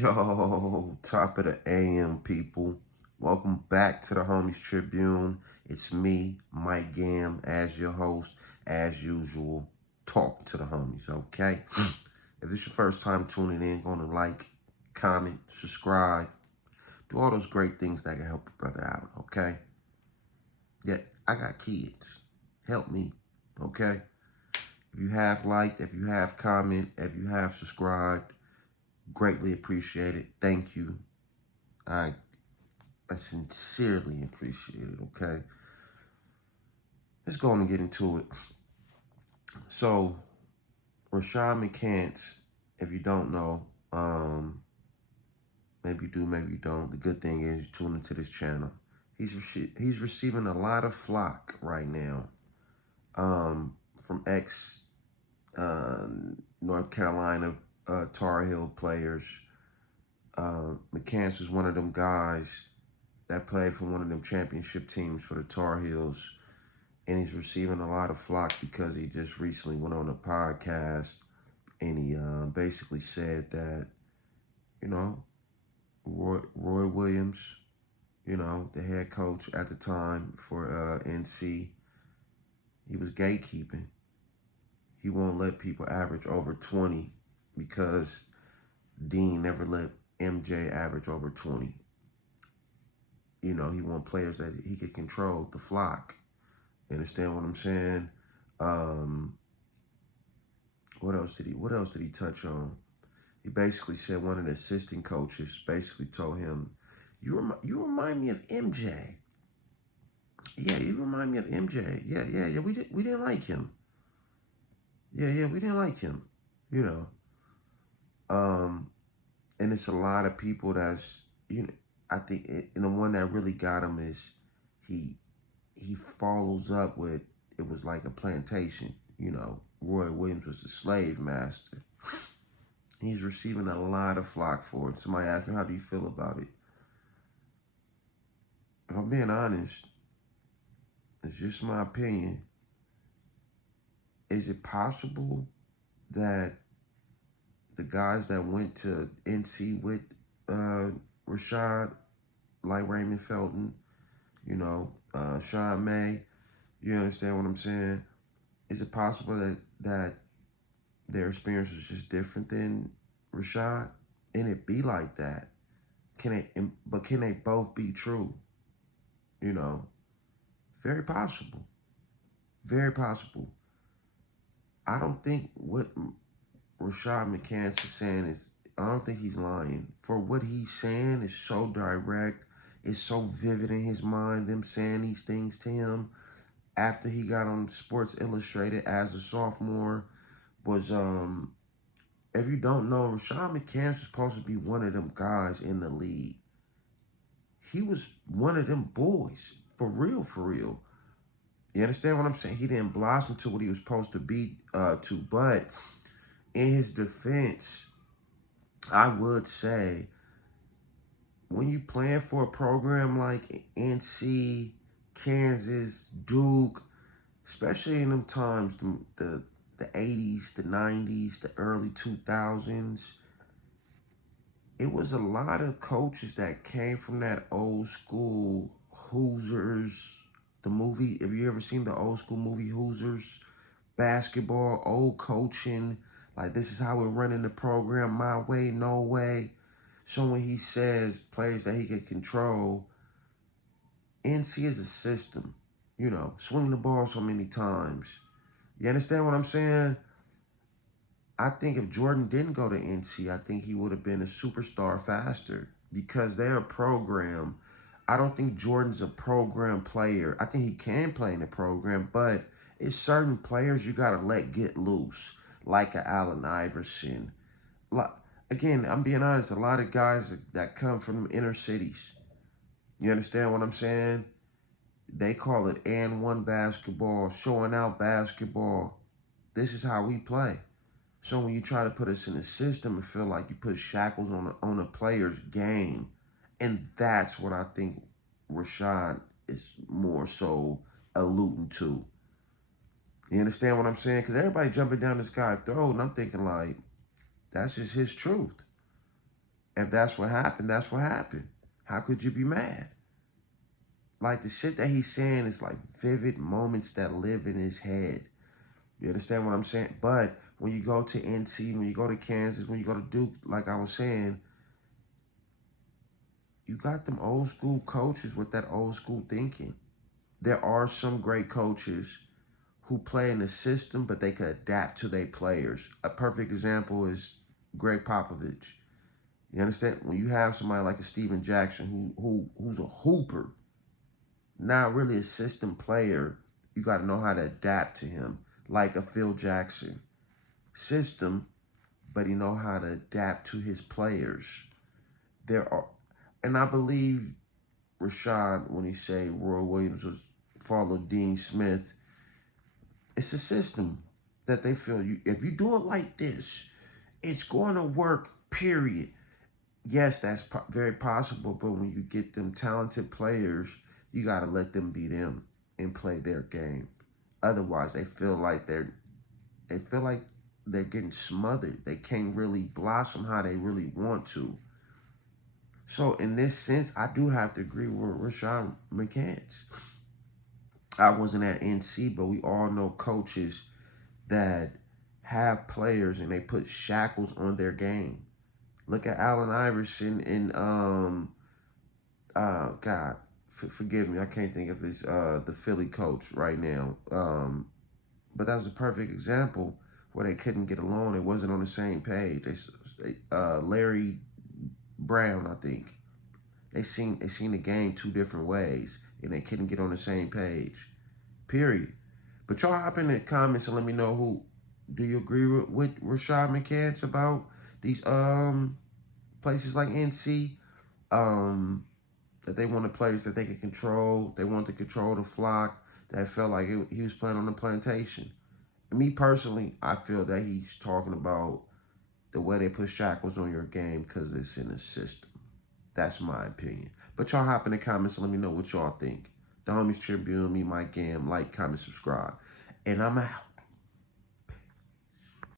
Yo, top of the AM, people. Welcome back to the Homies Tribune. It's me, Mike Gam, as your host, as usual. Talk to the homies, okay? If it's your first time tuning in, go to like, comment, subscribe, do all those great things that can help a brother out, okay? Yeah, I got kids. Help me, okay? If you have liked, if you have comment, if you have subscribed, greatly appreciate it. Thank you. I sincerely appreciate it, okay? Let's go on and get into it. So, Rashad McCants, if you don't know, maybe you do, maybe you don't. The good thing is you tune into this channel. He's receiving a lot of flack right now from ex North Carolina Tar Heel players. McCants is one of them guys that played for one of them championship teams for the Tar Heels. And he's receiving a lot of flack because he just recently went on a podcast and he basically said that, Roy Williams, the head coach at the time for NC, he was gatekeeping. He won't let people average over 20 because Dean never let MJ average over 20. He want players that he could control, the flock. You understand what I'm saying? What else did he touch on? He basically said one of the assistant coaches basically told him, you remind me of MJ. Yeah, you remind me of MJ. Yeah. We didn't like him. Yeah, we didn't like him. And it's a lot of people that's I think and the one that really got him is he follows up with, it was like a plantation. Roy Williams was the slave master. He's receiving a lot of flack for it. Somebody asked him, how do you feel about it? If I'm being honest, it's just my opinion. Is it possible that the guys that went to NC with Rashad, like Raymond Felton, Sean May, you understand what I'm saying? Is it possible that their experience was just different than Rashad? And it be like that? Can they both be true? Very possible. Very possible. I don't think what Rashad McCants is saying is, I don't think he's lying. For what he's saying is so direct, it's so vivid in his mind, them saying these things to him after he got on Sports Illustrated as a sophomore was, if you don't know, Rashad McCants was supposed to be one of them guys in the league. He was one of them boys, for real, for real. You understand what I'm saying? He didn't blossom to what he was supposed to be but in his defense, I would say, when you playing for a program like NC, Kansas, Duke, especially in them times, the 80s, the 90s, the early 2000s, it was a lot of coaches that came from that old school Hoosiers, the movie. Have you ever seen the old school movie Hoosiers? Basketball, old coaching, like this is how we're running the program, my way, no way. So when he says players that he can control, NC is a system, swing the ball so many times. You understand what I'm saying? I think if Jordan didn't go to NC, I think he would have been a superstar faster because they're a program. I don't think Jordan's a program player. I think he can play in the program, but it's certain players you got to let get loose, like a Allen Iverson. Again, I'm being honest, a lot of guys that come from inner cities. You understand what I'm saying? They call it and one basketball, showing out basketball. This is how we play. So when you try to put us in a system, it feel like you put shackles on a player's game. And that's what I think Rashad is more so alluding to. You understand what I'm saying? Because everybody jumping down this guy's throat, and I'm thinking like, that's just his truth. If that's what happened, that's what happened. How could you be mad? Like, the shit that he's saying is like vivid moments that live in his head. You understand what I'm saying? But when you go to NC, when you go to Kansas, when you go to Duke, like I was saying, you got them old school coaches with that old school thinking. There are some great coaches who play in the system, but they could adapt to their players. A perfect example is Greg Popovich. You understand? When you have somebody like a Steven Jackson who's a hooper, not really a system player, you got to know how to adapt to him. Like a Phil Jackson. System, but he know how to adapt to his players. There are, and I believe Rashad, when he say Roy Williams was follow Dean Smith, it's a system that they feel if you do it like this, it's going to work, period. Yes, that's very possible, but when you get them talented players, you got to let them be them and play their game. Otherwise, they feel like they're getting smothered. They can't really blossom how they really want to. So in this sense, I do have to agree with Rashad McCants. I wasn't at NC, but we all know coaches that have players and they put shackles on their game. Look at Allen Iverson and God, forgive me, I can't think of his the Philly coach right now. But that was a perfect example where they couldn't get along. They wasn't on the same page. Larry Brown, I think. They seen the game two different ways, and they couldn't get on the same page. Period. But y'all hop in the comments and let me know who do you agree with Rashad McCants about these places like NC that they wanted players that they could control. They wanted to control the flock. That felt like he was playing on the plantation. Me personally, I feel that he's talking about the way they put shackles on your game because it's in the system. That's my opinion. But y'all hop in the comments and let me know what y'all think. The Homies Tribune, me, Mike Gam, like, comment, subscribe. And I'm out.